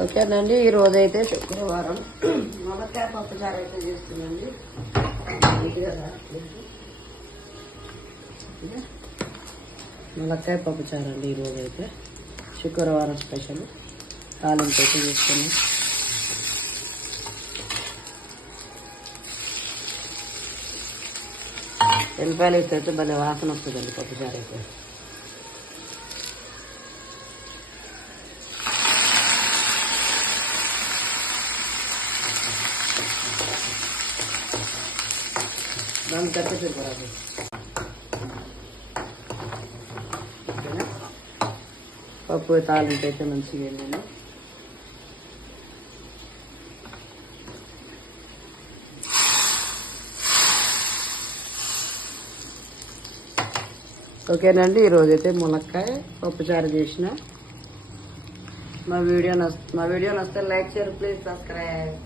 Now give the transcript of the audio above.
ఓకేనండి, ఈరోజైతే శుక్రవారం ములక్కాయ పప్పుచారు అయితే చేస్తుందండి. ములక్కాయ పప్పుచారు అండి ఈరోజైతే శుక్రవారం స్పెషల్ తాలింపు అయితే చేస్తున్నాం. ఎల్లిపాయలు అయితే భలే వాసన వస్తుందండి పప్పుచారు అయితే. దాన్ని కట్టేసారు పప్పు తాలింపు అయితే మంచిగా వెళ్ళండి. ఓకేనండి, ఈరోజైతే ములక్కాయ పప్పుచారు చేసిన. మా వీడియో నచ్చితే లైక్ షేర్ ప్లీజ్ సబ్స్క్రైబ్.